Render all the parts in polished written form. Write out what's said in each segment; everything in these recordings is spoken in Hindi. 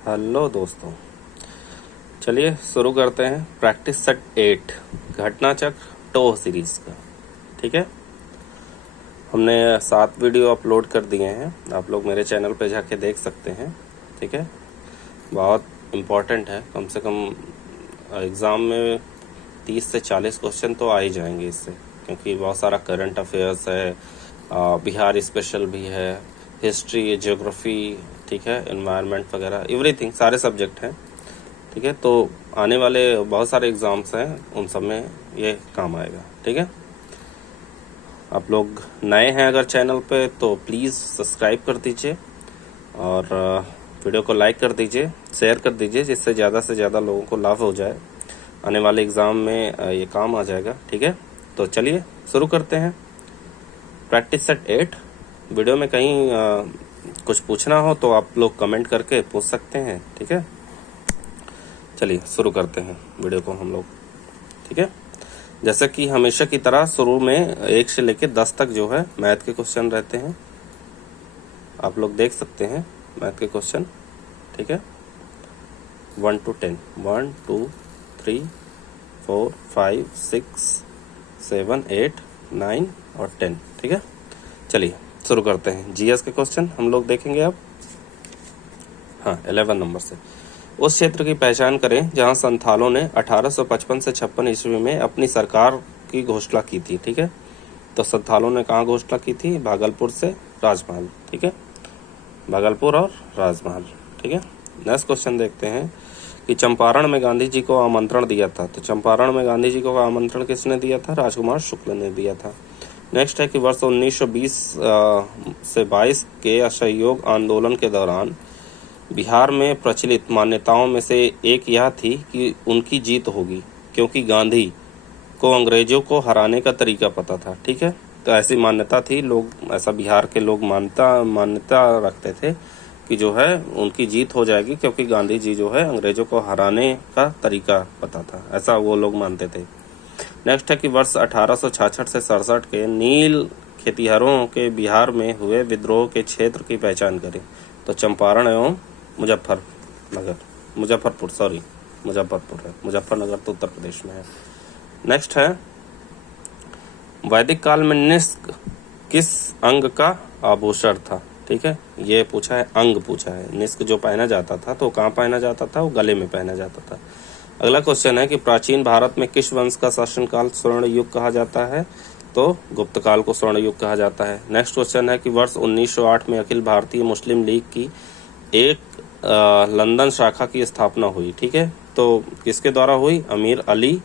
हेलो दोस्तों, चलिए शुरू करते हैं प्रैक्टिस सेट 8 घटना चक्र टो सीरीज का। ठीक है, हमने 7 वीडियो अपलोड कर दिए हैं, आप लोग मेरे चैनल पे जाके देख सकते हैं। ठीक है, बहुत इम्पोर्टेंट है, कम से कम एग्ज़ाम में 30 से 40 क्वेश्चन तो आ ही जाएंगे इससे, क्योंकि बहुत सारा करंट अफेयर्स है, बिहार स्पेशल भी है, हिस्ट्री, ज्योग्राफी, ठीक है, एनवायरनमेंट वगैरह, एवरीथिंग, सारे सब्जेक्ट हैं। ठीक है, तो आने वाले बहुत सारे एग्ज़ाम्स हैं, उन सब में ये काम आएगा। ठीक है, आप लोग नए हैं अगर चैनल पे तो प्लीज़ सब्सक्राइब कर दीजिए और वीडियो को लाइक कर दीजिए, शेयर कर दीजिए, जिससे ज़्यादा से ज़्यादा लोगों को लाभ हो जाए। आने वाले एग्ज़ाम में ये काम आ जाएगा। ठीक है, तो चलिए शुरू करते हैं प्रैक्टिस सेट 8। वीडियो में कहीं कुछ पूछना हो तो आप लोग कमेंट करके पूछ सकते हैं। ठीक है, चलिए शुरू करते हैं वीडियो को हम लोग। ठीक है, जैसे कि हमेशा की तरह शुरू में 1 से लेकर 10 तक जो है मैथ के क्वेश्चन रहते हैं, आप लोग देख सकते हैं मैथ के क्वेश्चन। ठीक है, 1 to 10, 1 2 3 4 5 6 7 8 9 और 10। ठीक है, चलिए शुरू करते हैं। जीएस के क्वेश्चन हम लोग देखेंगे अब। हाँ, 11 नंबर से। उस क्षेत्र की पहचान करें जहां संथालों ने 1855 से 56 ईस्वी में अपनी सरकार की घोषणा की थी। ठीक है, तो संथालों ने कहाँ घोषणा की थी? भागलपुर से राजमहल। ठीक है, भागलपुर और राजमहल। ठीक है, नेक्स्ट क्वेश्चन देखते हैं कि चंपारण में गांधी जी को आमंत्रण दिया था। तो चंपारण में गांधी जी को आमंत्रण किसने दिया था? राजकुमार शुक्ल ने दिया था। नेक्स्ट है कि वर्ष 1920 से 22 के असहयोग आंदोलन के दौरान बिहार में प्रचलित मान्यताओं में से एक यह थी कि उनकी जीत होगी, क्योंकि गांधी को अंग्रेजों को हराने का तरीका पता था। ठीक है, तो ऐसी मान्यता थी, लोग ऐसा बिहार के लोग मान्यता रखते थे कि जो है उनकी जीत हो जाएगी, क्योंकि गांधी जी जो है अंग्रेजों को हराने का तरीका पता था, ऐसा वो लोग मानते थे। नेक्स्ट है कि वर्ष 1866 से 67 के नील खेतिहरों के बिहार में हुए विद्रोह के क्षेत्र की पहचान करें। तो चंपारण एवं मुजफ्फरपुर है, मुजफ्फरनगर तो उत्तर प्रदेश में है। नेक्स्ट है वैदिक काल में निष्क किस अंग का आभूषण था? ठीक है, ये पूछा है, अंग पूछा है। निष्क जो पहना जाता था तो कहाँ पहना जाता था? वो गले में पहना जाता था। अगला क्वेश्चन है कि प्राचीन भारत में किस वंश का शासनकाल स्वर्ण युग कहा जाता है? तो गुप्त काल को स्वर्ण युग कहा जाता है। नेक्स्ट क्वेश्चन है कि वर्ष 1908 में अखिल भारतीय मुस्लिम लीग की एक लंदन शाखा की स्थापना हुई। ठीक है, तो किसके द्वारा हुई? अमीर अली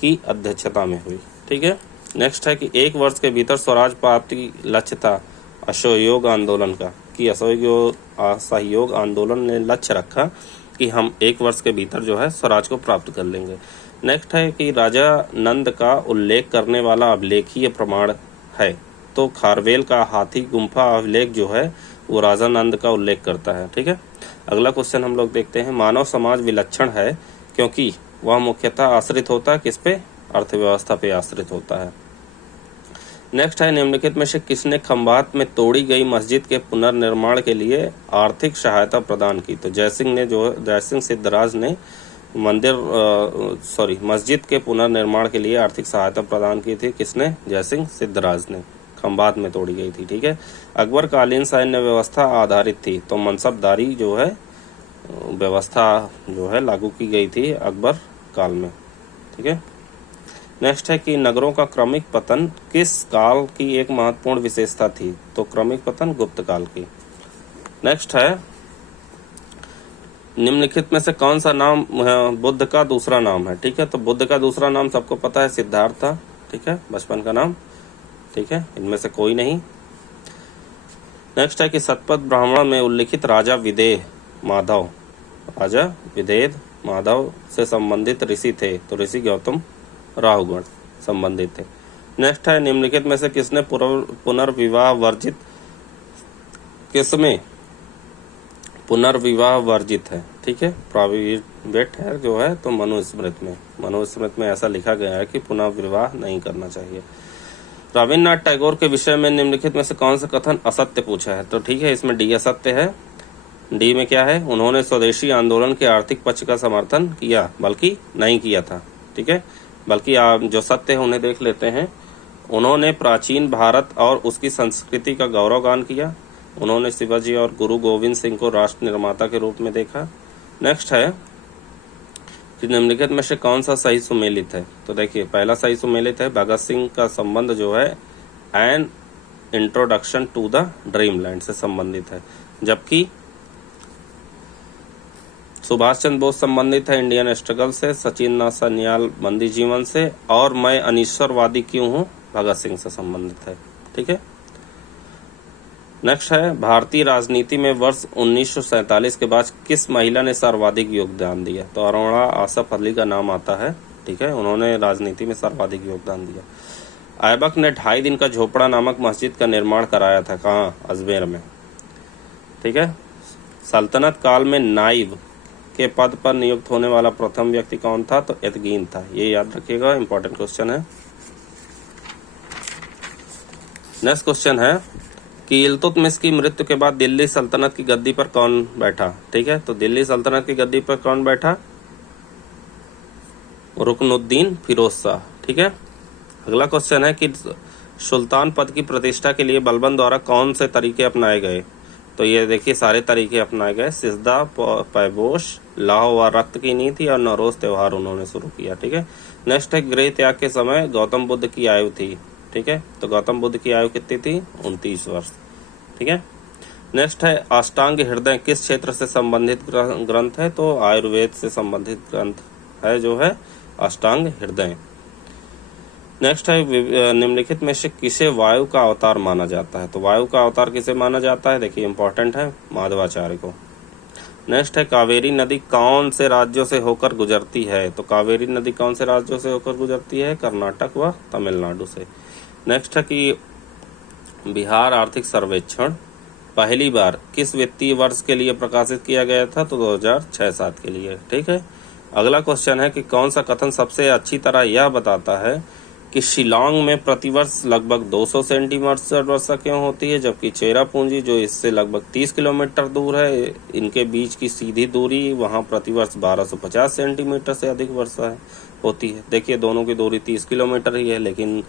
की अध्यक्षता में हुई। ठीक है, नेक्स्ट है कि 1 वर्ष के भीतर स्वराज प्राप्ति लक्ष्य था असहयोग आंदोलन का, कि असहयोग आंदोलन ने लक्ष्य रखा कि हम 1 वर्ष के भीतर जो है स्वराज को प्राप्त कर लेंगे। नेक्स्ट है कि राजा नंद का उल्लेख करने वाला अभिलेखीय प्रमाण है। तो खारवेल का हाथी गुम्फा अभिलेख जो है वो राजा नंद का उल्लेख करता है। ठीक है, अगला क्वेश्चन हम लोग देखते हैं। मानव समाज विलक्षण है क्योंकि वह मुख्यतः आश्रित होता है किस पे? अर्थव्यवस्था पे आश्रित होता है। नेक्स्ट है निम्नलिखित में से किसने खंभात में तोड़ी गई मस्जिद के पुनर्निर्माण के लिए आर्थिक सहायता प्रदान की? तो जयसिंह सिद्धराज ने मस्जिद के पुनर्निर्माण के लिए आर्थिक सहायता प्रदान की थी। किसने? जयसिंह सिद्धराज ने। खंभात में तोड़ी गई थी। ठीक है, अकबर कालीन सैन्य व्यवस्था आधारित थी, तो मनसबदारी जो है व्यवस्था जो है लागू की गई थी अकबर काल में। ठीक है, नेक्स्ट है कि नगरों का क्रमिक पतन किस काल की एक महत्वपूर्ण विशेषता थी? तो क्रमिक पतन गुप्त काल की। नेक्स्ट है निम्नलिखित में से कौन सा नाम बुद्ध का दूसरा नाम है? ठीक है, तो बुद्ध का दूसरा नाम सबको पता है, सिद्धार्थ था। ठीक है, बचपन का नाम। ठीक है, इनमें से कोई नहीं। नेक्स्ट है कि शतपथ ब्राह्मण में उल्लिखित राजा विदेह माधव से संबंधित ऋषि थे। तो ऋषि गौतम राहुगण संबंधित थे। नेक्स्ट है निम्नलिखित में से किसने पुनर्विवाह वर्जित? किसमें पुनर्विवाह वर्जित है? ठीक है, प्राइवेट है जो है, तो मनुस्मृति में ऐसा लिखा गया है कि पुनर्विवाह नहीं करना चाहिए। रविन्द्रनाथ टैगोर के विषय में निम्नलिखित में से कौन सा कथन असत्य पूछा है? तो ठीक है, इसमें डी असत्य है। डी में क्या है, उन्होंने स्वदेशी आंदोलन के आर्थिक पक्ष का समर्थन किया, बल्कि नहीं किया था। ठीक है, बल्कि आप जो सत्य है उन्हें देख लेते हैं। उन्होंने प्राचीन भारत और उसकी संस्कृति का गौरवगान किया। उन्होंने शिवाजी और गुरु गोविंद सिंह को राष्ट्र निर्माता के रूप में देखा। नेक्स्ट है कि निम्नलिखित में से कौन सा सही सुमेलित है। तो देखिए, पहला सही सुमेलित है, भगत सिंह का संबंध जो है an introduction to the dreamland से संबंधित है, जबकि सुभाष चंद्र बोस संबंधित है इंडियन स्ट्रगल से, सचिन नाथ सन्याल बंदी जीवन से, और मैं अनिश्वरवादी क्यों हूँ भगत सिंह से संबंधित है। ठीक है, नेक्स्ट है, भारतीय राजनीति में वर्ष 1947 के बाद किस महिला ने सर्वाधिक योगदान दिया। तो अरुणा आसफ अली का नाम आता है। ठीक है, उन्होंने राजनीति में सर्वाधिक योगदान दिया। ऐबक ने 2.5 दिन का झोपड़ा नामक मस्जिद का निर्माण कराया था, कहाँ, अजमेर में। ठीक है, सल्तनत काल में नाइब के पद पर नियुक्त होने वाला प्रथम व्यक्ति कौन था। तो एतगीन था, ये याद रखिएगा, इंपॉर्टेंट क्वेश्चन है। नेक्स्ट क्वेश्चन है कि इल्तुतमिश की मृत्यु के बाद दिल्ली सल्तनत की गद्दी पर कौन बैठा। ठीक है, तो दिल्ली सल्तनत की गद्दी पर कौन बैठा, रुकनुद्दीन फिरोज शाह। ठीक है, अगला क्वेश्चन है कि सुल्तान पद की प्रतिष्ठा के लिए बलबन द्वारा कौन से तरीके अपनाए गए। तो ये देखिए, सारे तरीके अपनाए गए, सिजदा, पैबोश, लाह व रक्त की नीति और नौरोज त्योहार उन्होंने शुरू किया। ठीक है, नेक्स्ट है, गृह त्याग के समय गौतम बुद्ध की आयु थी। ठीक है, तो गौतम बुद्ध की आयु कितनी थी, 29 वर्ष। ठीक है, नेक्स्ट है, अष्टांग हृदय किस क्षेत्र से संबंधित ग्रंथ है। तो आयुर्वेद से संबंधित ग्रंथ है जो है अष्टांग हृदय। नेक्स्ट है, निम्नलिखित में से किसे वायु का अवतार माना जाता है। तो वायु का अवतार किसे माना जाता है, देखिए इंपॉर्टेंट है, माधवाचार्य को। नेक्स्ट है, कावेरी नदी कौन से राज्यों से होकर गुजरती है। तो कावेरी नदी कौन से राज्यों से होकर गुजरती है, कर्नाटक व तमिलनाडु से। नेक्स्ट है कि बिहार आर्थिक सर्वेक्षण पहली बार किस वित्तीय वर्ष के लिए प्रकाशित किया गया था। तो 2006-07 के लिए। ठीक है, अगला क्वेश्चन है कि कौन सा कथन सबसे अच्छी तरह यह बताता है कि शिलांग में प्रतिवर्ष लगभग 200 सेंटीमीटर वर्षा क्यों होती है, जबकि चेरापूंजी जो इससे लगभग 30 किलोमीटर दूर है, इनके बीच की सीधी दूरी वहां प्रतिवर्ष 1250 सेंटीमीटर से अधिक वर्षा होती है। देखिए, दोनों की दूरी 30 किलोमीटर ही है, लेकिन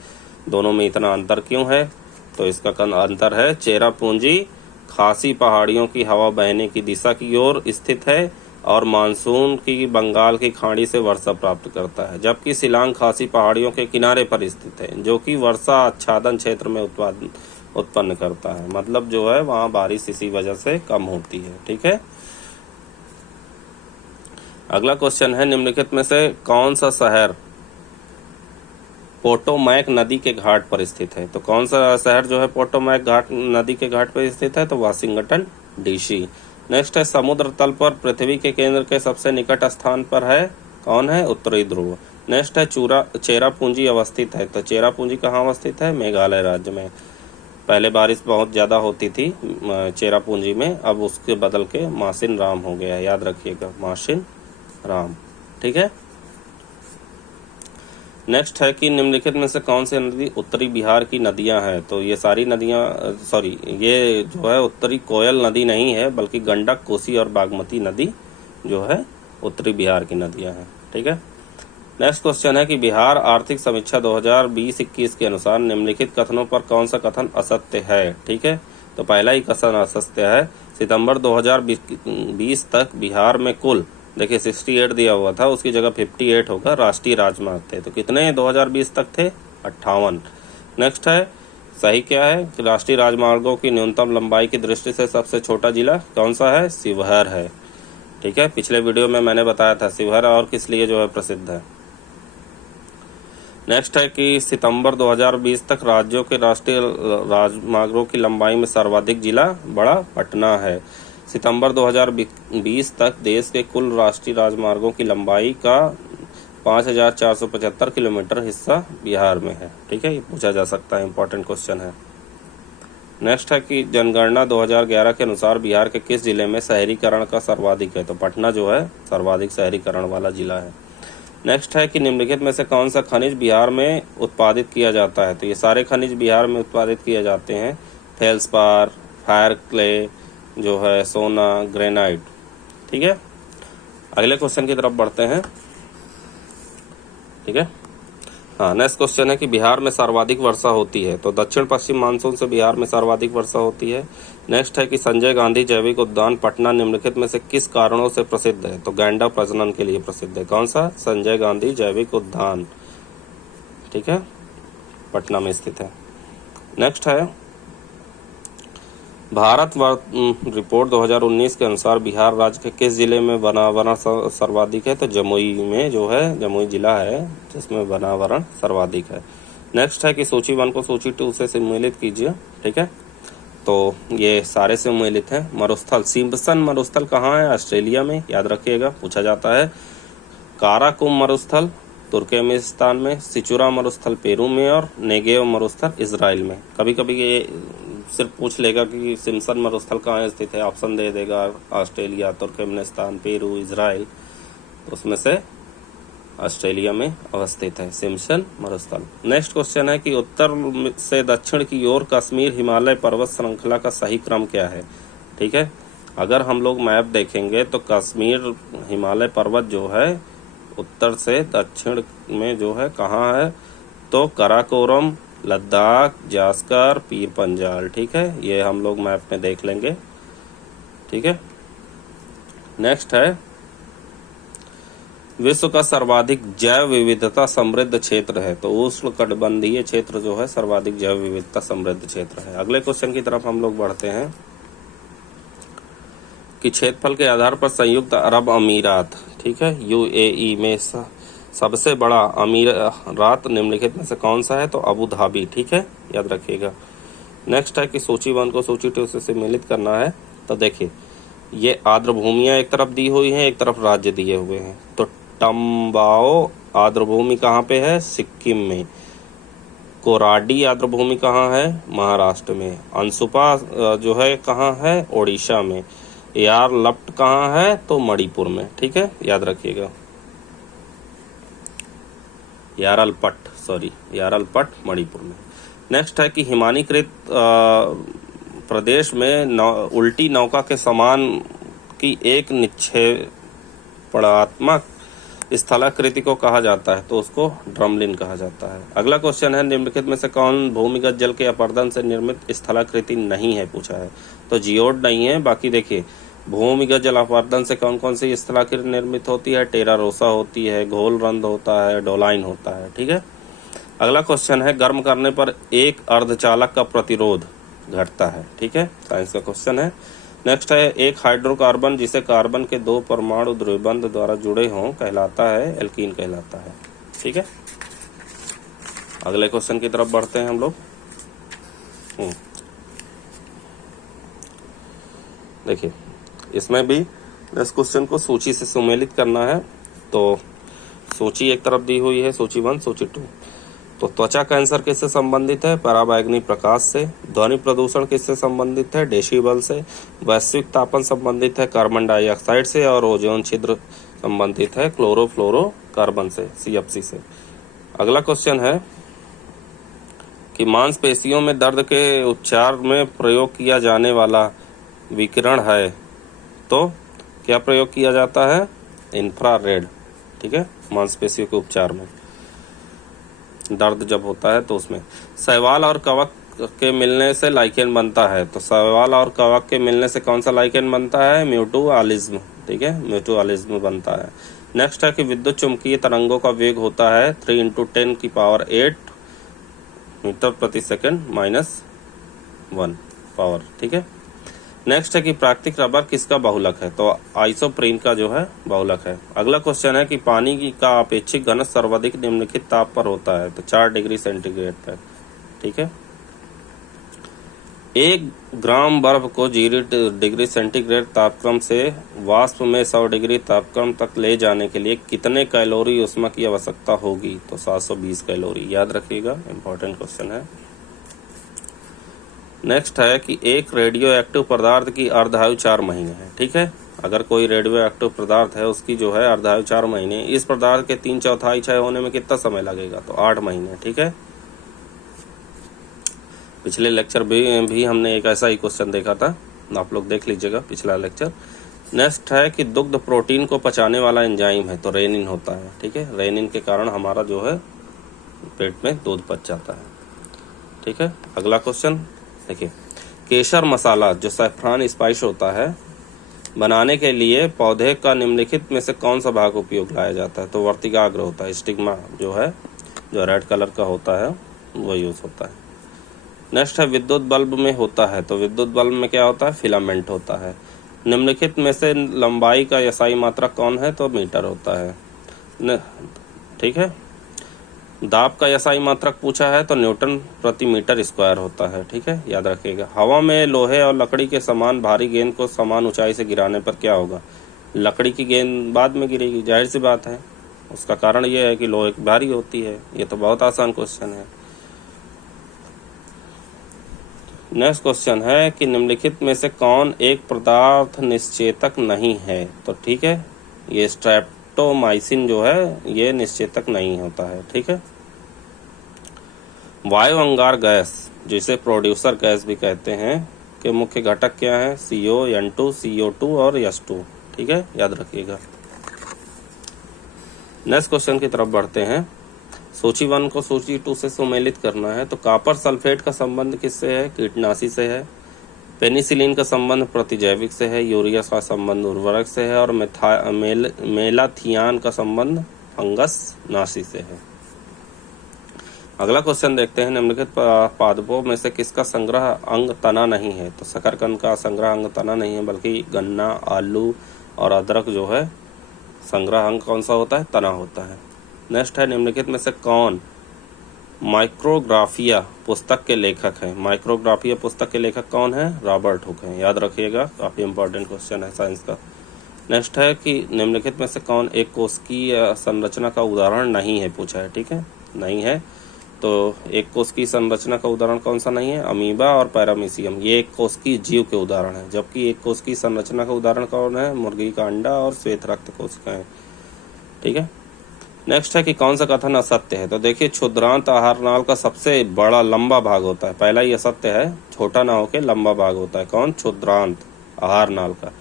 दोनों में इतना अंतर क्यों है। तो इसका अंतर है, चेरापूंजी खासी पहाड़ियों की हवा बहने की दिशा की ओर स्थित है और मानसून की बंगाल की खाड़ी से वर्षा प्राप्त करता है, जबकि शिलांग खासी पहाड़ियों के किनारे पर स्थित है, जो कि वर्षा आच्छादन क्षेत्र में उत्पन्न करता है। मतलब जो है वहां बारिश इसी वजह से कम होती है। ठीक है, अगला क्वेश्चन है, निम्नलिखित में से कौन सा शहर पोटोमैक नदी के घाट पर स्थित है। तो कौन सा शहर जो है पोटोमैक नदी के घाट पर स्थित है। तो वाशिंगटन डीसी। नेक्स्ट है, समुद्र तल पर पृथ्वी के केंद्र के सबसे निकट स्थान पर है कौन है, उत्तरी ध्रुव। नेक्स्ट है, चेरापूंजी अवस्थित है। तो चेरापूंजी कहाँ अवस्थित है, मेघालय राज्य में। पहले बारिश बहुत ज्यादा होती थी चेरापूंजी में, अब उसके बदल के मासिन राम हो गया है, याद रखिएगा, मासिन राम। ठीक है, नेक्स्ट है कि निम्नलिखित में से कौन सी नदी उत्तरी बिहार की नदियां हैं। तो ये सारी नदियां, सॉरी, ये जो है उत्तरी कोयल नदी नहीं है, बल्कि गंडक, कोसी और बागमती नदी जो है उत्तरी बिहार की नदियां हैं। ठीक है, नेक्स्ट क्वेश्चन है कि बिहार आर्थिक समीक्षा 2020-21 के अनुसार निम्नलिखित कथनों पर कौन सा कथन असत्य है। ठीक है, तो पहला ही कथन असत्य है, सितंबर 2020 तक बिहार में कुल, देखिए 68 दिया हुआ था, उसकी जगह 58 होगा, राष्ट्रीय राजमार्ग थे। तो कितने 2020 तक थे, 58। नेक्स्ट है, सही क्या है कि राष्ट्रीय राजमार्गों की न्यूनतम लंबाई की दृष्टि से सबसे छोटा जिला कौन सा है, शिवहर है। ठीक है, पिछले वीडियो में मैंने बताया था शिवहर और किस लिए जो है प्रसिद्ध है। नेक्स्ट है कि सितंबर 2020 तक राज्यों के राष्ट्रीय राजमार्गों की लंबाई में सर्वाधिक जिला बड़ा पटना है। सितंबर 2020 तक देश के कुल राष्ट्रीय राजमार्गों की लंबाई का 5475 किलोमीटर हिस्सा बिहार में है। ठीक है, ये पूछा जा सकता है, इंपॉर्टेंट क्वेश्चन है। नेक्स्ट है कि जनगणना 2011 के अनुसार बिहार के किस जिले में शहरीकरण का सर्वाधिक है। तो पटना जो है सर्वाधिक शहरीकरण वाला जिला है। नेक्स्ट है कि निम्नलिखित में से कौन सा खनिज बिहार में उत्पादित किया जाता है। तो ये सारे खनिज बिहार में उत्पादित किए जाते हैं, फेल्सपार, फायर क्ले, जो है सोना, ग्रेनाइट। ठीक है, अगले क्वेश्चन की तरफ बढ़ते हैं। ठीक है, हाँ, नेक्स्ट क्वेश्चन है कि बिहार में सर्वाधिक वर्षा होती है, तो दक्षिण पश्चिम मानसून से बिहार में सर्वाधिक वर्षा होती है। नेक्स्ट है कि संजय गांधी जैविक उद्यान पटना निम्नलिखित में से किस कारणों से प्रसिद्ध है, तो गैंडा प्रजनन के लिए प्रसिद्ध है। कौन सा? संजय गांधी जैविक उद्यान। ठीक है, पटना में स्थित है। नेक्स्ट है भारत रिपोर्ट 2019 के अनुसार बिहार राज्य के किस जिले में वनावरण सर्वाधिक है, तो जमुई में जो है, जमुई जिला है जिसमें वनावरण सर्वाधिक है। नेक्स्ट है कि सूची 1 को सूची 2 से सम्मिलित कीजिए। ठीक है, तो ये सारे सम्मिलित हैं। मरुस्थल, सिम्पसन मरुस्थल कहाँ है? ऑस्ट्रेलिया में, याद रखिएगा, पूछा जाता है। काराकुम मरुस्थल तुर्कमेनिस्तान में, सिचुरा मरुस्थल पेरू में, और नेगेव मरुस्थल इजराइल में। कभी कभी ये सिर्फ पूछ लेगा कि सिम्पसन मरुस्थल कहाँ स्थित है, ऑप्शन दे देगा, ऑस्ट्रेलिया, तुर्कमेनिस्तान, पेरू, इजराइल, तो उसमें से ऑस्ट्रेलिया में अवस्थित है सिम्पसन मरुस्थल। नेक्स्ट क्वेश्चन है कि उत्तर से दक्षिण की ओर कश्मीर हिमालय पर्वत श्रृंखला का सही क्रम क्या है। ठीक है, अगर हम लोग मैप देखेंगे तो कश्मीर हिमालय पर्वत जो है उत्तर से दक्षिण में जो है कहाँ है, तो कराकोरम, लद्दाख, जास्कर, पीर पंजाल। ठीक है, ये हम लोग मैप में देख लेंगे। ठीक है, नेक्स्ट है विश्व का सर्वाधिक जैव विविधता समृद्ध क्षेत्र है, तो उष्णकटिबंधीय क्षेत्र जो है सर्वाधिक जैव विविधता समृद्ध क्षेत्र है। अगले क्वेश्चन की तरफ हम लोग बढ़ते हैं कि क्षेत्रफल के आधार पर संयुक्त अरब अमीरात, ठीक है, यूएई में सबसे बड़ा अमीरात निम्नलिखित में से कौन सा है, तो अबू धाबी। ठीक है, याद रखिएगा। नेक्स्ट है कि सूची 1 को सूची 2 से सम्मिलित करना है। तो देखिए, ये आर्द्र भूमियां एक तरफ दी हुई हैं, एक तरफ राज्य दिए हुए हैं। तो टम्बाओ आर्द्र भूमि कहाँ पे है? सिक्किम में। कोराडी आर्द्र भूमि कहाँ है? महाराष्ट्र में। अंशुपा जो है कहाँ है? ओडिशा में। यार लप्ट कहाँ है? तो मणिपुर में। ठीक है, याद रखिएगा। यारलपट मणिपुर में। नेक्स्ट है कि हिमानीकृत प्रदेश में उल्टी नौका के समान की एक निक्षेपणात्मक स्थलाकृति को कहा जाता है, तो उसको ड्रमलिन कहा जाता है। अगला क्वेश्चन है निम्नलिखित में से कौन भूमिगत जल के अपरदन से निर्मित स्थलाकृति नहीं है, पूछा है। तो जियोड नहीं है। बाकी देखिए, भूमिगत जल अपरदन से कौन कौन सी स्थलाकृति निर्मित होती है? टेरा रोसा होती है, घोलरंध्र होता है, डोलाइन होता है। ठीक है, अगला क्वेश्चन है गर्म करने पर एक अर्धचालक का प्रतिरोध घटता है। ठीक है, साइंस का क्वेश्चन है। नेक्स्ट है एक हाइड्रोकार्बन जिसे कार्बन के 2 परमाणु द्विबंध द्वारा जुड़े हों कहलाता है, एल्कीन कहलाता है। ठीक है, अगले क्वेश्चन की तरफ बढ़ते हैं हम लोग। देखिए, इसमें भी इस क्वेश्चन को सूची से सम्मिलित करना है। तो सूची एक तरफ दी हुई है, सूची 1, सूची 2। तो त्वचा कैंसर किससे संबंधित है? पराबैंगनी प्रकाश से। ध्वनि प्रदूषण किससे संबंधित है? डेसिबल से। वैश्विक तापन संबंधित है कार्बन डाइऑक्साइड से। और ओजोन छिद्र संबंधित है क्लोरोफ्लोरोकार्बन से, CFC से। अगला क्वेश्चन है कि मांसपेशियों में दर्द के उपचार में प्रयोग किया जाने वाला विकिरण है, तो क्या प्रयोग किया जाता है? इंफ्रारेड। ठीक है, मांसपेशियों के उपचार में दर्द जब होता है तो उसमें। शैवाल और कवक के मिलने से लाइकेन बनता है, तो शैवाल और कवक के मिलने से कौन सा लाइकेन बनता है? म्यूटुअलिज्म। ठीक है, म्यूटुअलिज्म बनता है। नेक्स्ट है कि विद्युत चुंबकीय तरंगों का वेग होता है 3 × 10⁸ मीटर प्रति सेकंड -1 पावर। ठीक है, नेक्स्ट है कि प्राकृतिक रबर किसका बहुलक है? तो आइसोप्रीन का जो है बहुलक है। अगला क्वेश्चन है कि पानी का अपेक्षिक घनत्व सर्वाधिक निम्नलिखित ताप पर होता है, तो 4 डिग्री सेंटीग्रेड पर। ठीक है, 1 ग्राम बर्फ को 0 डिग्री सेंटीग्रेड तापक्रम से वाष्प में 100 डिग्री तापक्रम तक ले जाने के लिए कितने कैलोरी ऊष्मा की आवश्यकता होगी? तो 720 कैलोरी। याद रखिएगा, इंपॉर्टेंट क्वेश्चन है। नेक्स्ट है कि एक रेडियो एक्टिव पदार्थ की अर्धायु 4 महीने है। ठीक है, अगर कोई रेडियो एक्टिव पदार्थ है उसकी जो है अर्धायु 4 महीने। इस पदार्थ के 3/4 क्षय होने में कितना समय लगेगा? तो 8 महीने। ठीक है, पिछले लेक्चर भी हमने एक ऐसा ही क्वेश्चन देखा था आप लोग देख लीजिएगा पिछला लेक्चर। नेक्स्ट है कि दुग्ध प्रोटीन को पचाने वाला एंजाइम है, तो रेनिन होता है। ठीक है, रेनिन के कारण हमारा जो है पेट में दूध पच जाता है। ठीक है, अगला क्वेश्चन देखिए, केसर मसाला जो सैफरान स्पाइस होता है बनाने के लिए पौधे का निम्नलिखित में से कौन सा भाग उपयोग लाया जाता है? तो वर्तिकाग्र होता है, स्टिग्मा जो है जो रेड कलर का होता है वो यूज होता है। नेक्स्ट है विद्युत बल्ब में होता है, तो विद्युत बल्ब में क्या होता है? फिलामेंट होता है। निम्नलिखित में से लंबाई का यसाई मात्रक कौन है? तो मीटर होता है। ठीक है, दाब का यसाई मात्रक पूछा है तो न्यूटन प्रति मीटर स्क्वायर होता है। ठीक है, याद रखिएगा। हवा में लोहे और लकड़ी के समान भारी गेंद को समान ऊंचाई से गिराने पर क्या होगा? लकड़ी की गेंद बाद में गिरेगी, जाहिर सी बात है। उसका कारण यह है कि लोहे की भारी होती है। ये तो बहुत आसान क्वेश्चन है। नेक्स्ट क्वेश्चन है कि निम्नलिखित में से कौन एक पदार्थ निश्चेतक नहीं है? तो ठीक है, ये स्ट्रेप्टोमाइसिन जो है ये निश्चेतक नहीं होता है। ठीक है, वायु अंगार गैस जिसे प्रोड्यूसर गैस भी कहते हैं के मुख्य घटक क्या है? CO, N2, CO2 और S2। ठीक है, याद रखिएगा। नेक्स्ट क्वेश्चन की तरफ बढ़ते हैं। सूची 1 को सूची 2 से सुमेलित करना है। तो कॉपर सल्फेट का संबंध किससे है? कीटनाशी से है। पेनिसिलिन का संबंध प्रतिजैविक से है। यूरिया का संबंध उर्वरक से है। और मेलाथियान का संबंध फंगस नाशी से है। अगला क्वेश्चन देखते हैं, निम्नलिखित पादपों में से किसका संग्रह अंग तना नहीं है? तो शकरकंद का संग्रह अंग तना नहीं है, बल्कि गन्ना, आलू और अदरक जो है संग्रह अंग कौन सा होता है? तना होता है। नेक्स्ट है, निम्नलिखित में से कौन माइक्रोग्राफिया पुस्तक के लेखक हैं? माइक्रोग्राफिया पुस्तक के लेखक कौन है? रॉबर्ट हुक हैं। याद रखिएगा, काफी इंपॉर्टेंट क्वेश्चन है साइंस का। नेक्स्ट है कि निम्नलिखित में से कौन एक कोशिकीय संरचना का उदाहरण नहीं है? पूछा है। ठीक है, नहीं है। तो एक कोशिकीय संरचना का उदाहरण कौन सा नहीं है? अमीबा और पैरामीशियम, ये एक कोशिकीय जीव के उदाहरण है। जबकि एक कोशिकीय संरचना का उदाहरण कौन है? मुर्गी का अंडा और श्वेत रक्त कोशिकाएं। ठीक है, नेक्स्ट है कि कौन सा कथन असत्य है? तो देखिए, क्षुद्रांत आहार नाल का सबसे बड़ा लंबा भाग होता है। पहला ही असत्य है, छोटा ना होके लंबा भाग होता है। कौन? क्षुद्रांत आहार नाल का।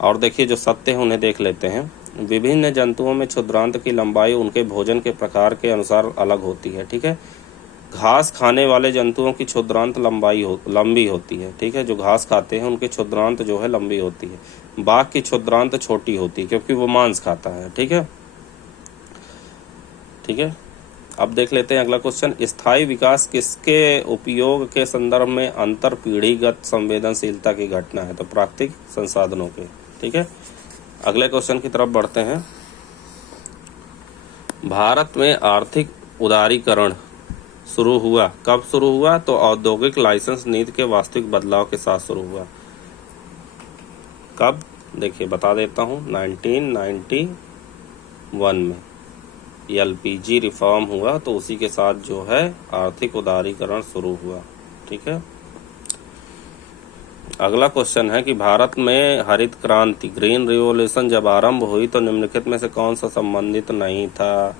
और देखिए, जो सत्य है उन्हें देख लेते हैं। विभिन्न जंतुओं में क्षुद्रांत की लंबाई उनके भोजन के प्रकार के अनुसार अलग होती है। ठीक है, घास खाने वाले जंतुओं की क्षुद्रांत लंबी होती है। ठीक है, जो घास खाते हैं उनकी क्षुद्रांत जो है लंबी होती है। बाघ की क्षुद्रांत छोटी होती है क्योंकि वो मांस खाता है। ठीक है, ठीक है। अब देख लेते हैं अगला क्वेश्चन, स्थायी विकास किसके उपयोग के संदर्भ में अंतर पीढ़ीगत संवेदनशीलता की घटना है? तो प्राकृतिक संसाधनों के। ठीक है, अगले क्वेश्चन की तरफ बढ़ते हैं। भारत में आर्थिक उदारीकरण शुरू हुआ, कब शुरू हुआ? तो औद्योगिक लाइसेंस नीति के वास्तविक बदलाव के साथ शुरू हुआ। कब? देखिए बता देता हूँ, 1991 में LPG रिफॉर्म हुआ, तो उसी के साथ जो है आर्थिक उदारीकरण शुरू हुआ। ठीक है, अगला क्वेश्चन है कि भारत में हरित क्रांति ग्रीन रिवॉल्यूशन जब आरंभ हुई तो निम्नलिखित में से कौन सा संबंधित नहीं था?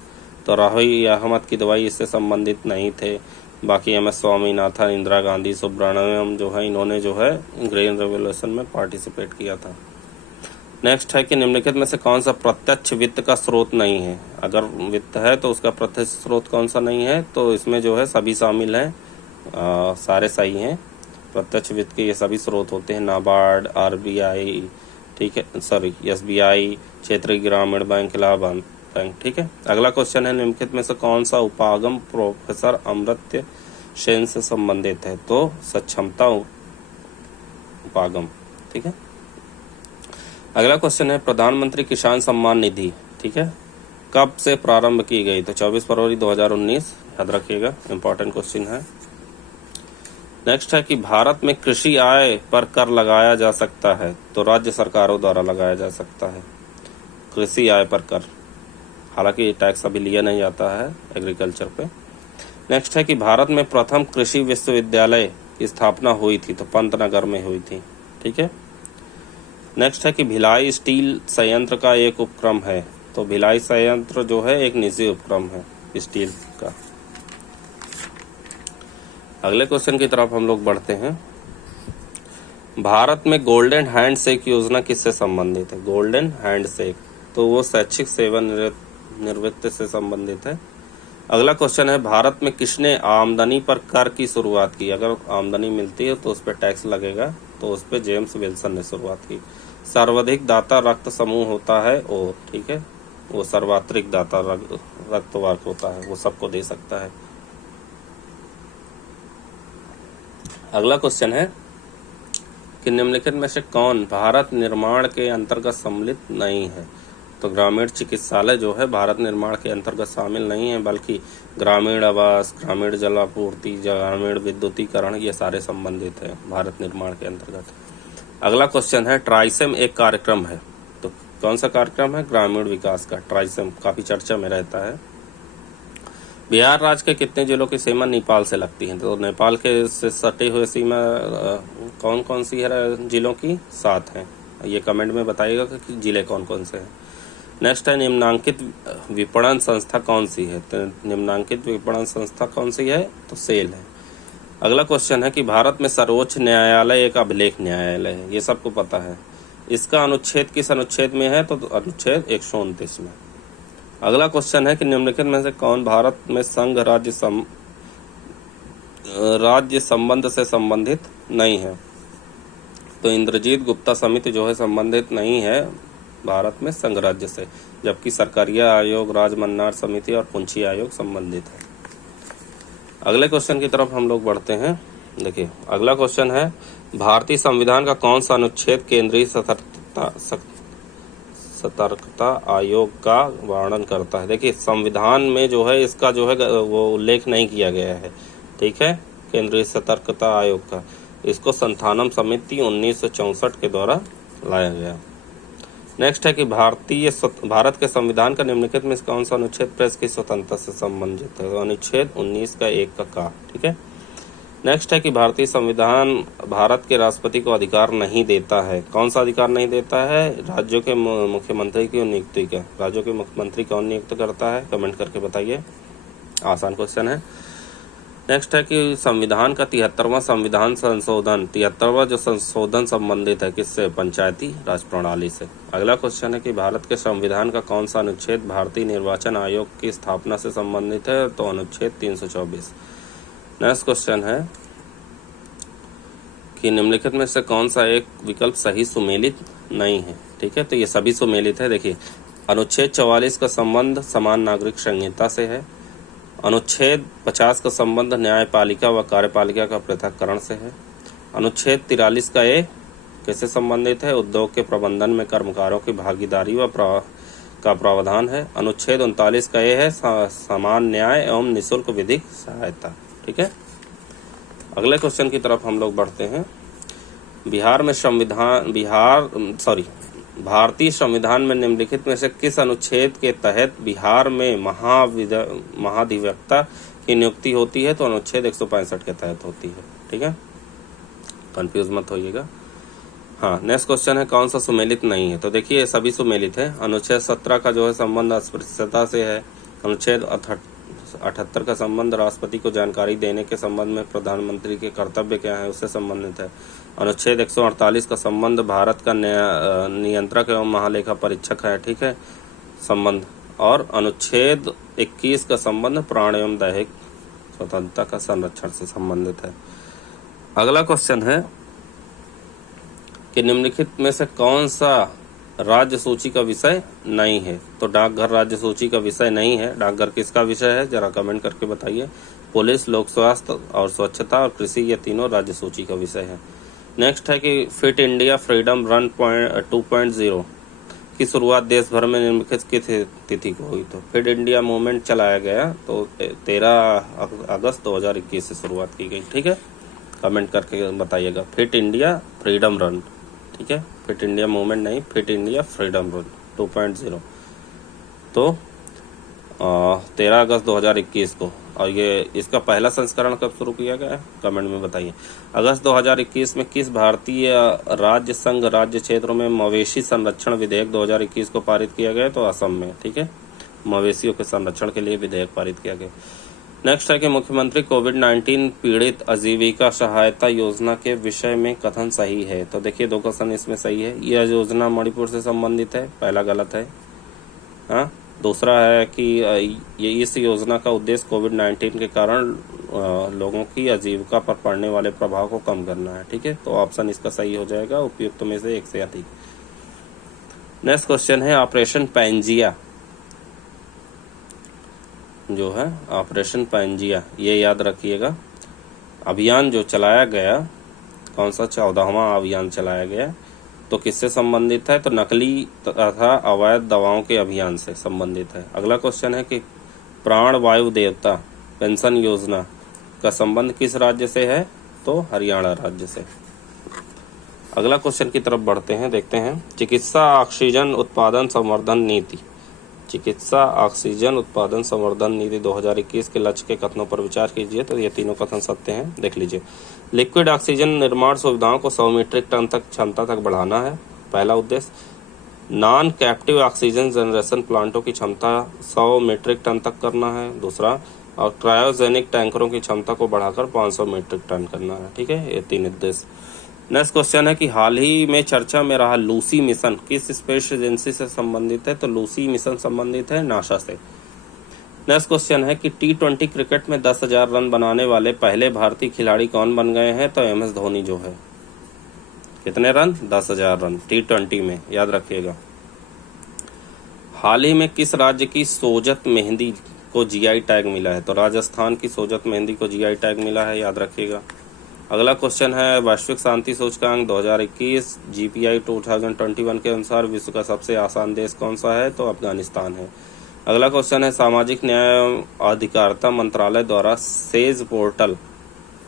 तो राहुल अहमद की दवाई इससे संबंधित नहीं थे। बाकी MS स्वामीनाथन, इंदिरा गांधी, सुब्रमण्यम जो है इन्होंने जो है ग्रीन रिवॉल्यूशन में पार्टिसिपेट किया था। नेक्स्ट है कि निम्नलिखित में से कौन सा प्रत्यक्ष वित्त का स्रोत नहीं है? अगर वित्त है तो उसका प्रत्यक्ष स्रोत कौन सा नहीं है? तो इसमें जो है सभी शामिल हैं, सारे सही हैं। प्रत्यक्ष वित्त के ये सभी स्रोत होते हैं, नाबार्ड, RBI, ठीक है, सॉरी SBI, क्षेत्रीय ग्रामीण बैंक, इलाहाबाद बैंक। ठीक है, अगला क्वेश्चन है, निम्नलिखित में से कौन सा उपागम प्रोफेसर अमर्त्य सेन से संबंधित है? तो सक्षमता उपागम। ठीक है, अगला क्वेश्चन है, प्रधानमंत्री किसान सम्मान निधि, ठीक है, कब से प्रारंभ की गई? तो 24 फरवरी 2019। याद रखिएगा, इंपॉर्टेंट क्वेश्चन है। नेक्स्ट है कि भारत में कृषि आय पर कर लगाया जा सकता है? तो राज्य सरकारों द्वारा लगाया जा सकता है कृषि आय पर कर, हालांकि टैक्स अभी लिया नहीं जाता है एग्रीकल्चर पे। नेक्स्ट है कि भारत में प्रथम कृषि विश्वविद्यालय की स्थापना हुई थी? तो पंतनगर में हुई थी। ठीक है, नेक्स्ट है कि भिलाई स्टील संयंत्र का एक उपक्रम है? तो भिलाई संयंत्र जो है एक निजी उपक्रम है स्टील का। अगले क्वेश्चन की तरफ हम लोग बढ़ते हैं। भारत में गोल्डन हैंडशेक योजना किससे संबंधित है? गोल्डन हैंडशेक तो वो शैक्षिक सेवा निवृत्ति से संबंधित है। अगला क्वेश्चन है, भारत में किसने आमदनी पर कर की शुरुआत की? अगर आमदनी मिलती है तो उस पर टैक्स लगेगा, तो उस पर जेम्स विल्सन ने शुरुआत की। सर्वाधिक दाता रक्त समूह होता है ओ, ठीक है, वो सर्वाधिक दाता रक्तवाहक होता है, वो सबको दे सकता है। अगला क्वेश्चन है कि निम्नलिखित में से कौन भारत निर्माण के अंतर्गत सम्मिलित नहीं है? तो ग्रामीण चिकित्सालय जो है भारत निर्माण के अंतर्गत शामिल नहीं है, बल्कि ग्रामीण आवास, ग्रामीण जलापूर्ति, ग्रामीण विद्युतीकरण ये सारे संबंधित है भारत निर्माण के अंतर्गत। अगला क्वेश्चन है, ट्राइसेम एक कार्यक्रम है, तो कौन सा कार्यक्रम है? ग्रामीण विकास का। ट्राइसेम काफी चर्चा में रहता है। बिहार राज्य के कितने जिलों की सीमा नेपाल से लगती है? तो नेपाल के से सटे हुए सीमा कौन कौन सी है जिलों की? 7 हैं। ये कमेंट में बताइएगा कि जिले कौन कौन से हैं। नेक्स्ट है, निम्नांकित विपणन संस्था कौन सी है? तो निम्नांकित विपणन संस्था कौन सी है? तो सेल है। अगला क्वेश्चन है कि भारत में सर्वोच्च न्यायालय एक अभिलेख न्यायालय है, ये सबको पता है। इसका अनुच्छेद किस अनुच्छेद में है? तो अनुच्छेद 129 में। अगला क्वेश्चन है कि निम्नलिखित में से कौन भारत में संघ राज्य संबंध से संबंधित नहीं है? तो इंद्रजीत गुप्ता समिति जो है संबंधित नहीं है भारत में संघ राज्य से, जबकि सरकारिया आयोग, राजमन्नार समिति और पुंछी आयोग संबंधित है। अगले क्वेश्चन की तरफ हम लोग बढ़ते हैं। देखिए अगला क्वेश्चन है, भारतीय संविधान का कौन सा अनुच्छेद केंद्रीय सतर्कता आयोग का वर्णन करता है? देखिए संविधान में जो है इसका जो है वो उल्लेख नहीं किया गया है, ठीक है, केंद्रीय सतर्कता आयोग का। इसको संथानम समिति 1964 के द्वारा लाया गया। नेक्स्ट है कि भारत के संविधान का निम्नलिखित में कौन सा अनुच्छेद प्रेस की स्वतंत्रता से संबंधित है? तो अनुच्छेद 19 का 1 का, ठीक है। नेक्स्ट है कि भारतीय संविधान भारत के राष्ट्रपति को अधिकार नहीं देता है। कौन सा अधिकार नहीं देता है? राज्यों के मुख्यमंत्री की नियुक्ति का। राज्यों के मुख्यमंत्री कौन नियुक्त करता है? कमेंट करके बताइए, आसान क्वेश्चन है। नेक्स्ट है कि संविधान का 73वां संविधान संशोधन, 73वां जो संशोधन संबंधित है किससे? पंचायती राज प्रणाली से। अगला क्वेश्चन है कि भारत के संविधान का कौन सा अनुच्छेद भारतीय निर्वाचन आयोग की स्थापना से संबंधित है? तो अनुच्छेद 324। नेक्स्ट क्वेश्चन है कि निम्नलिखित में से कौन सा एक विकल्प सही सुमेलित नहीं है? ठीक है, तो ये सभी सुमेलित है। देखिए अनुच्छेद 44 का संबंध समान नागरिक संहिता से है। अनुच्छेद 50 का संबंध न्यायपालिका व कार्यपालिका का पृथक्करण से है। अनुच्छेद 43 का ए कैसे संबंधित है? उद्योग के प्रबंधन में कर्मकारों की भागीदारी का प्रावधान है। अनुच्छेद 39 का ए है समान न्याय एवं निःशुल्क विधिक सहायता। ठीक है, अगले क्वेश्चन की तरफ हम लोग बढ़ते हैं। भारतीय संविधान में निम्नलिखित में से किस अनुच्छेद के तहत बिहार में महाधिवक्ता की नियुक्ति होती है? तो अनुच्छेद 165 के तहत होती है। ठीक है, कंफ्यूज मत होइएगा। हाँ, नेक्स्ट क्वेश्चन है कौन सा सुमेलित नहीं है? तो देखिए सभी सुमेलित है। अनुच्छेद 17 का जो है संबंध अस्पृश्यता से है। अनुच्छेद 78 का संबंध राष्ट्रपति को जानकारी देने के संबंध में प्रधानमंत्री के कर्तव्य क्या है उससे संबंधित है। अनुच्छेद 148 का संबंध भारत का नियंत्रक एवं महालेखा परीक्षक है। ठीक है, संबंध। और अनुच्छेद 21 का संबंध प्राण एवं दैहिक स्वतंत्रता का संरक्षण से संबंधित है। अगला क्वेश्चन है कि निम्नलिखित में से कौन सा राज्य सूची का विषय नहीं है? तो डाकघर राज्य सूची का विषय नहीं है। डाकघर किसका विषय है जरा कमेंट करके बताइए। पुलिस, लोक स्वास्थ्य और स्वच्छता और कृषि ये तीनों राज्य सूची का विषय है। नेक्स्ट है कि फिट इंडिया फ्रीडम रन 2.0 की शुरुआत देश भर में निम्नलिखित किस तिथि को हुई? तो फिट इंडिया मूवमेंट चलाया गया तो 13 अगस्त 2021 से शुरुआत की गई। ठीक है, कमेंट करके बताइएगा। फिट इंडिया फ्रीडम रन, ठीक है, फिट इंडिया मूवमेंट नहीं, फिट इंडिया फ्रीडम रन 2.0 तो 13 अगस्त 2021 को। और ये इसका पहला संस्करण कब शुरू किया गया है? कमेंट में बताइए। अगस्त 2021 में किस भारतीय राज्य संघ राज्य क्षेत्रों में मवेशी संरक्षण विधेयक 2021 को पारित किया गया? तो असम में। ठीक है, मवेशियों के संरक्षण के लिए विधेयक पारित किया गया। नेक्स्ट है कि मुख्यमंत्री कोविड-19 पीड़ित आजीविका सहायता योजना के विषय में कथन सही है। तो देखिए 2 क्वेश्चन इसमें सही है। यह योजना मणिपुर से संबंधित है, पहला गलत है। हाँ, दूसरा है कि ये इस योजना का उद्देश्य कोविड-19 के कारण लोगों की आजीविका पर पड़ने वाले प्रभाव को कम करना है। ठीक है, तो ऑप्शन इसका सही हो जाएगा, उपयुक्त में से एक से अधिक। नेक्स्ट क्वेश्चन है ऑपरेशन पैंजिया जो है, ऑपरेशन पैंजिया, ये याद रखिएगा। अभियान जो चलाया गया, कौन सा 14वां अभियान चलाया गया, तो किससे संबंधित है, तो नकली तथा अवैध दवाओं के अभियान से संबंधित है। अगला क्वेश्चन है कि प्राण वायु देवता पेंशन योजना का संबंध किस राज्य से है, तो हरियाणा राज्य से। अगला क्वेश्चन की तरफ बढ़ते हैं, देखते हैं। चिकित्सा ऑक्सीजन उत्पादन संवर्धन नीति, चिकित्सा ऑक्सीजन उत्पादन संवर्धन नीति 2021 के लक्ष्य के कथनों पर विचार कीजिए। तो ये तीनों कथन सत्य हैं, देख लीजिए। लिक्विड ऑक्सीजन निर्माण सुविधाओं को 100 मीट्रिक टन तक क्षमता तक बढ़ाना है, पहला उद्देश्य। नॉन कैप्टिव ऑक्सीजन जनरेशन प्लांटों की क्षमता 100 मीट्रिक टन तक करना है, दूसरा। और क्रायोजेनिक टैंकरों की क्षमता को बढ़ाकर 500 मीट्रिक टन करना है। ठीक है, ये 3 उद्देश्य। नेक्स्ट क्वेश्चन है कि हाल ही में चर्चा में रहा लूसी मिशन किस स्पेस एजेंसी से संबंधित है, तो लूसी मिशन संबंधित है नासा से। नेक्स्ट क्वेश्चन है कि T20 क्रिकेट में 10,000 रन बनाने वाले पहले भारतीय खिलाड़ी कौन बन गए हैं, तो MS धोनी जो है। कितने रन, 10,000 रन T20 में, याद रखिएगा। हाल ही में किस राज्य की सोजत मेहंदी को GI टैग मिला है, तो राजस्थान की सोजत मेहंदी को GI टैग मिला है, याद रखिएगा। अगला क्वेश्चन है वैश्विक शांति सूचकांक 2021 GPI 2021 के अनुसार विश्व का सबसे आसान देश कौन सा है, तो अफगानिस्तान है। अगला क्वेश्चन है सामाजिक न्याय एवं अधिकारिता मंत्रालय द्वारा सेज पोर्टल,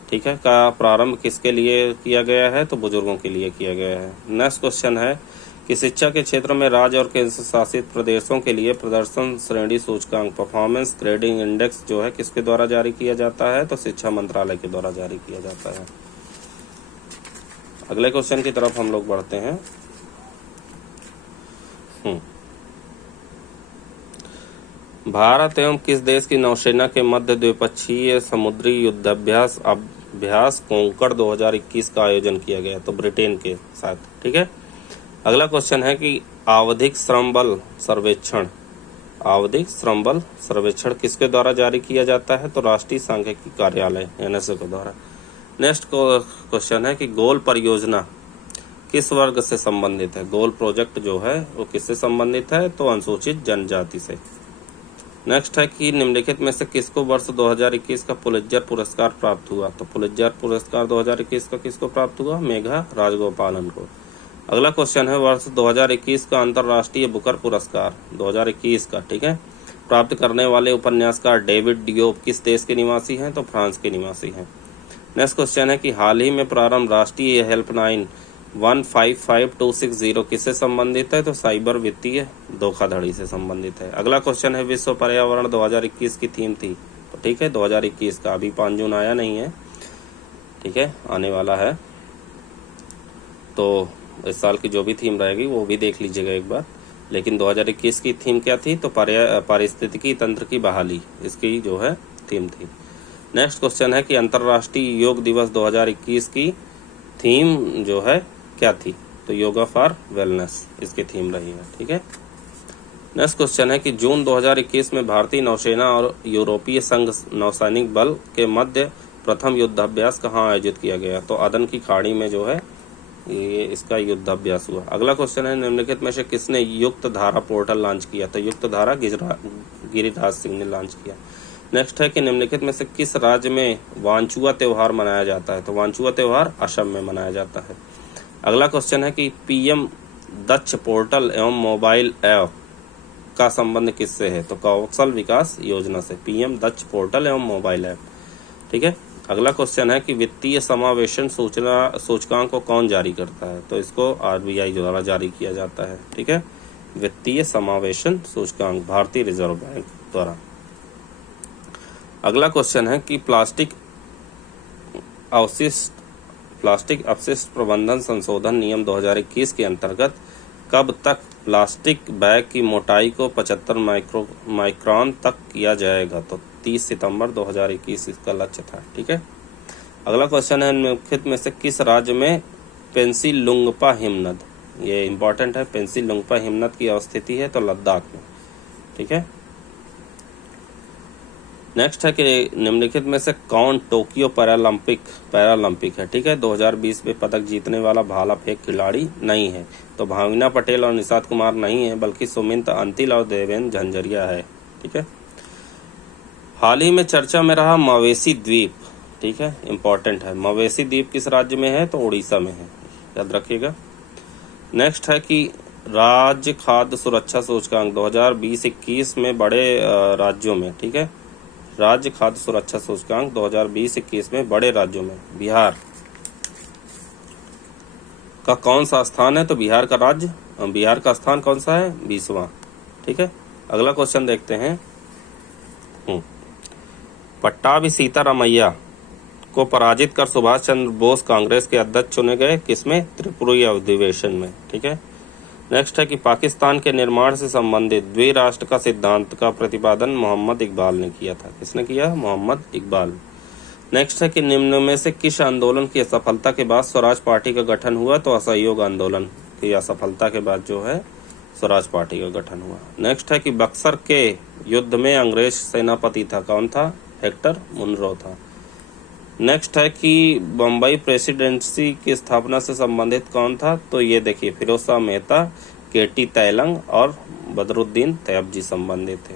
ठीक है, का प्रारंभ किसके लिए किया गया है, तो बुजुर्गों के लिए किया गया है। नेक्स्ट क्वेश्चन है कि शिक्षा के क्षेत्र में राज्य और केंद्र शासित प्रदेशों के लिए प्रदर्शन श्रेणी सूचकांक परफॉर्मेंस ग्रेडिंग इंडेक्स जो है किसके द्वारा जारी किया जाता है, तो शिक्षा मंत्रालय के द्वारा जारी किया जाता है। अगले क्वेश्चन की तरफ हम लोग बढ़ते हैं। भारत एवं किस देश की नौसेना के मध्य द्विपक्षीय समुद्री युद्धाभ्यास कोंकण 2021 का आयोजन किया गया, तो ब्रिटेन के साथ। ठीक है, अगला क्वेश्चन है कि आवधिक श्रम बल सर्वेक्षण किसके द्वारा जारी किया जाता है, तो राष्ट्रीय सांख्यिकी कार्यालय NSA के द्वारा। नेक्स्ट क्वेश्चन है कि गोल परियोजना किस वर्ग से संबंधित है, गोल प्रोजेक्ट जो है वो किससे संबंधित है, तो अनुसूचित जनजाति से। नेक्स्ट है कि निम्नलिखित में से किसको वर्ष 2021 का पुलित्जर पुरस्कार प्राप्त हुआ, तो पुलित्जर पुरस्कार 2021 का किसको प्राप्त हुआ, मेघा राजगोपालन को। अगला क्वेश्चन है वर्ष 2021 का अंतर्राष्ट्रीय बुकर पुरस्कार 2021 का, ठीक है, प्राप्त करने वाले उपन्यासकार डेविड डियोप किस देश के निवासी हैं, तो फ्रांस के निवासी हैं। नेक्स्ट क्वेश्चन है कि हाल ही में प्रारंभ राष्ट्रीय हेल्पलाइन 155260 किससे संबंधित है, तो साइबर वित्तीय धोखाधड़ी से संबंधित है। अगला क्वेश्चन है विश्व पर्यावरण 2021 की थीम थी, तो ठीक है 2021 का, अभी 5 जून आया नहीं है, ठीक है, आने वाला है, तो इस साल की जो भी थीम रहेगी वो भी देख लीजिएगा एक बार। लेकिन 2021 की थीम क्या थी, तो पारिस्थितिकी तंत्र की बहाली, इसकी जो है थीम थी। नेक्स्ट क्वेश्चन है कि अंतर्राष्ट्रीय योग दिवस 2021 की थीम जो है क्या थी, तो योगा फॉर वेलनेस इसकी थीम रही है। ठीक है, नेक्स्ट क्वेश्चन है कि जून 2021 में भारतीय नौसेना और यूरोपीय संघ नौसैनिक बल के मध्य प्रथम युद्धाभ्यास कहाँ आयोजित किया गया, तो अदन की खाड़ी में जो है ये इसका युद्धाभ्यास हुआ। अगला क्वेश्चन है निम्नलिखित में से किसने युक्त धारा पोर्टल लॉन्च किया, तो युक्त धारा गिरिराज सिंह ने लॉन्च किया। नेक्स्ट है कि निम्नलिखित में से किस राज्य में वांचुआ त्योहार मनाया जाता है, तो वांचुआ त्योहार असम में मनाया जाता है। अगला क्वेश्चन है कि PM दक्ष पोर्टल एवं मोबाइल ऐप का संबंध किससे है, तो कौशल विकास योजना से, PM दक्ष पोर्टल एवं मोबाइल ऐप। ठीक है, अगला क्वेश्चन है कि वित्तीय समावेशन सूचकांक को कौन जारी करता है, तो इसको RBI द्वारा जारी किया जाता है। ठीक है, वित्तीय समावेशन सूचकांक भारतीय रिजर्व बैंक द्वारा। अगला क्वेश्चन है कि प्लास्टिक अपशिष्ट प्रबंधन संशोधन नियम 2021 के अंतर्गत कब तक प्लास्टिक बैग की मोटाई को 75 माइक्रोन तक किया जाएगा, तो 30 सितंबर 2021 इसका लक्ष्य था। ठीक है, अगला क्वेश्चन है निम्नलिखित में से किस राज्य में पेंसिलुंगपा हिमनद, ये इंपॉर्टेंट है, पेंसिलुंगपा हिमनद की अवस्थिति है तो लद्दाख में। ठीक है, नेक्स्ट है कि निम्नलिखित में से कौन टोक्यो पैरालंपिक है। ठीक है, 2020 में पदक जीतने वाला भाला फेंक खिलाड़ी नहीं है, तो भावना पटेल और निषाद कुमार नहीं है, बल्कि सुमित अंतिल और देवेंद्र झंझरिया है। ठीक है, हाल ही में चर्चा में रहा मवेशी द्वीप। ठीक है, इंपॉर्टेंट है, मवेशी द्वीप किस राज्य में है तो उड़ीसा में है, याद रखिएगा। नेक्स्ट है कि राज्य खाद्य सुरक्षा सूचकांक 2020-21 में बड़े राज्यों में, ठीक है, राज्य खाद्य सुरक्षा सूचकांक 2020-21 में बड़े राज्यों में बिहार का कौन सा स्थान है तो बिहार का स्थान कौन सा है, 20वां। ठीक है, अगला क्वेश्चन देखते हैं। पट्टाभी सीतारामैया को पराजित कर सुभाष चंद्र बोस कांग्रेस के अध्यक्ष चुने गए, किसमें, त्रिपुरी अधिवेशन में। ठीक है, नेक्स्ट है कि पाकिस्तान के निर्माण से संबंधित द्विराष्ट्र का सिद्धांत का प्रतिपादन मोहम्मद इकबाल ने किया था, किसने किया, मोहम्मद इकबाल। नेक्स्ट है कि निम्न में से किस आंदोलन की असफलता के बाद स्वराज पार्टी का गठन हुआ तो असहयोग आंदोलन की असफलता के बाद जो है स्वराज पार्टी का गठन हुआ। नेक्स्ट है कि बक्सर के युद्ध में अंग्रेज सेनापति था, कौन था, हेक्टर मुनरो था। नेक्स्ट है कि बम्बई प्रेसिडेंसी की स्थापना से संबंधित कौन था तो ये देखिए फिरोज शाह मेहता, केटी तैलंग और बदरुद्दीन तैयबजी संबंधित थे।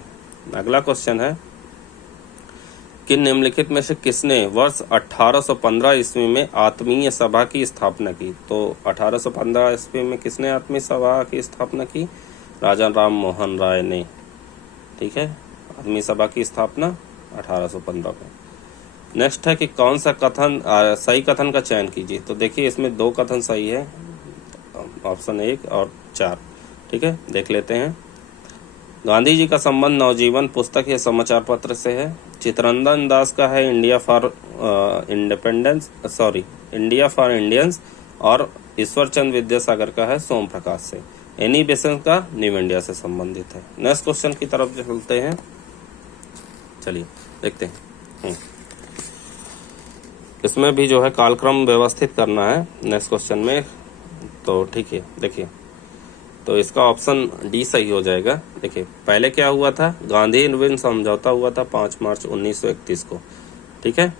अगला क्वेश्चन है कि निम्नलिखित में से किसने वर्ष 1815 ईस्वी में आत्मीय सभा की स्थापना की, तो 1815 ईस्वी में किसने आत्मीय सभा की स्थापना की, राजा राम मोहन राय ने। ठीक है, आत्मीय सभा की स्थापना 1815 में। नेक्स्ट है कि कौन सा कथन सही कथन का चयन कीजिए, तो देखिए इसमें 2 कथन सही है, ऑप्शन 1 और 4। ठीक है, देख लेते हैं। गांधी जी का संबंध नवजीवन पुस्तक या समाचार पत्र से है। चित्तरंजन दास का है इंडिया फॉर इंडियंस, और ईश्वर चंद्र विद्यासागर का है सोम प्रकाश से। एनी बेसेंट का न्यू इंडिया से संबंधित है। नेक्स्ट क्वेश्चन की तरफ चलते हैं, चलिए देखते हैं। इसमें भी जो है कालक्रम व्यवस्थित करना है नेक्स्ट क्वेश्चन में, तो ठीक है देखिए, तो इसका ऑप्शन डी सही हो जाएगा। देखिए पहले क्या हुआ था, गांधी इरविन समझौता हुआ था 5 मार्च 1931 को। ठीक है,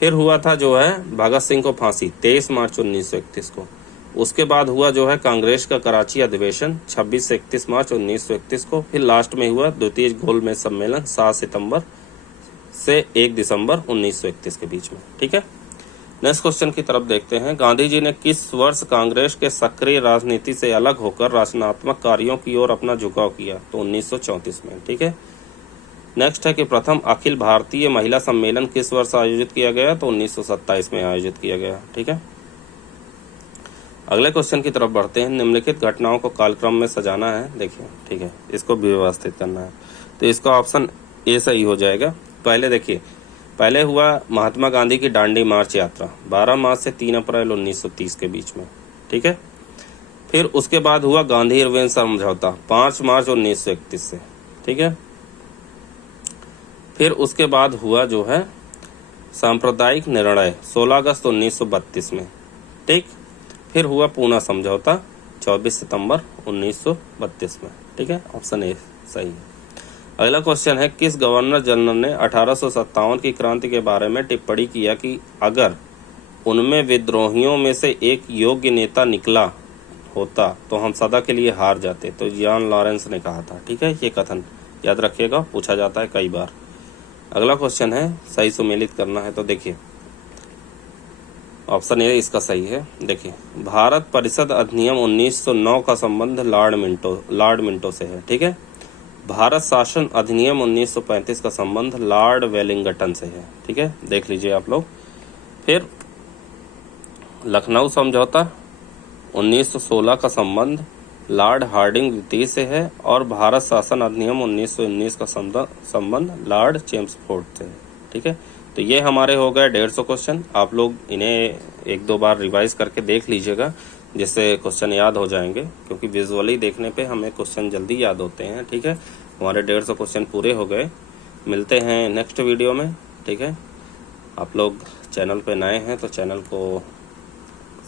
फिर हुआ था जो है भगत सिंह को फांसी 23 मार्च 1931 को। उसके बाद हुआ जो है कांग्रेस का कराची अधिवेशन 26 से 31 मार्च 1931 को। फिर लास्ट में हुआ द्वितीय गोलमेज सम्मेलन 7 सितंबर से 1 दिसंबर 1931 के बीच में। ठीक है, नेक्स्ट क्वेश्चन की तरफ देखते हैं। गांधी जी ने किस वर्ष कांग्रेस के सक्रिय राजनीति से अलग होकर रचनात्मक कार्यों की ओर अपना झुकाव किया, तो 1934 में। ठीक है, नेक्स्ट है कि प्रथम अखिल भारतीय महिला सम्मेलन किस वर्ष आयोजित किया गया, तो 1927 में आयोजित किया गया। ठीक है, अगले क्वेश्चन की तरफ बढ़ते हैं। निम्नलिखित घटनाओं को कालक्रम में सजाना है, देखिए ठीक है, इसको व्यवस्थित करना है, तो इसका ऑप्शन ए सही हो जाएगा। पहले देखिए, पहले हुआ महात्मा गांधी की दांडी मार्च यात्रा 12 मार्च से 3 अप्रैल 1930 के बीच में। ठीक है, फिर उसके बाद हुआ गांधी इरविन समझौता 5 मार्च 1931 से। ठीक है, फिर उसके बाद हुआ जो है सांप्रदायिक निर्णय 16 अगस्त 1932 में। ठीक, फिर हुआ पूना समझौता 24 सितंबर 1932 में। ठीक है, ऑप्शन ए सही है। अगला क्वेश्चन है, किस गवर्नर जनरल ने 1857 की क्रांति के बारे में टिप्पणी किया कि अगर उनमें विद्रोहियों में से एक योग्य नेता निकला होता तो हम सदा के लिए हार जाते, तो जॉन लॉरेंस ने कहा था। ठीक है, ये कथन याद रखिएगा, पूछा जाता है कई बार। अगला क्वेश्चन है, सही सुमेलित करना है, तो देखिए ऑप्शन ए इसका सही है। देखिए, भारत परिषद अधिनियम 1909 का संबंध लॉर्ड मिंटो से है। ठीक है, भारत शासन अधिनियम 1935 का संबंध लॉर्ड वेलिंगटन से है। ठीक है, देख लीजिए आप लोग। फिर लखनऊ समझौता 1916 का संबंध लॉर्ड हार्डिंग द्वितीय से है, और भारत शासन अधिनियम 1919 का संबंध लॉर्ड चेम्सफोर्ड से है। ठीक है, तो ये हमारे हो गए 150 क्वेश्चन। आप लोग इन्हें 1-2 बार रिवाइज करके देख लीजिएगा, जिससे क्वेश्चन याद हो जाएंगे, क्योंकि विजुअली देखने पे हमें क्वेश्चन जल्दी याद होते हैं। ठीक है, हमारे 150 क्वेश्चन पूरे हो गए। मिलते हैं नेक्स्ट वीडियो में, ठीक है। आप लोग चैनल पे नए हैं तो चैनल को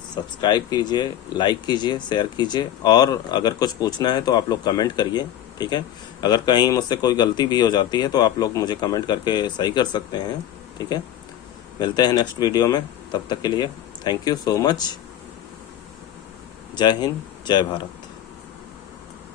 सब्सक्राइब कीजिए, लाइक कीजिए, शेयर कीजिए, और अगर कुछ पूछना है तो आप लोग कमेंट करिए, ठीक है। अगर कहीं मुझसे कोई गलती भी हो जाती है तो आप लोग मुझे कमेंट करके सही कर सकते हैं, ठीक है। मिलते हैं नेक्स्ट वीडियो में, तब तक के लिए थैंक यू सो मच। जय हिंद, जय भारत।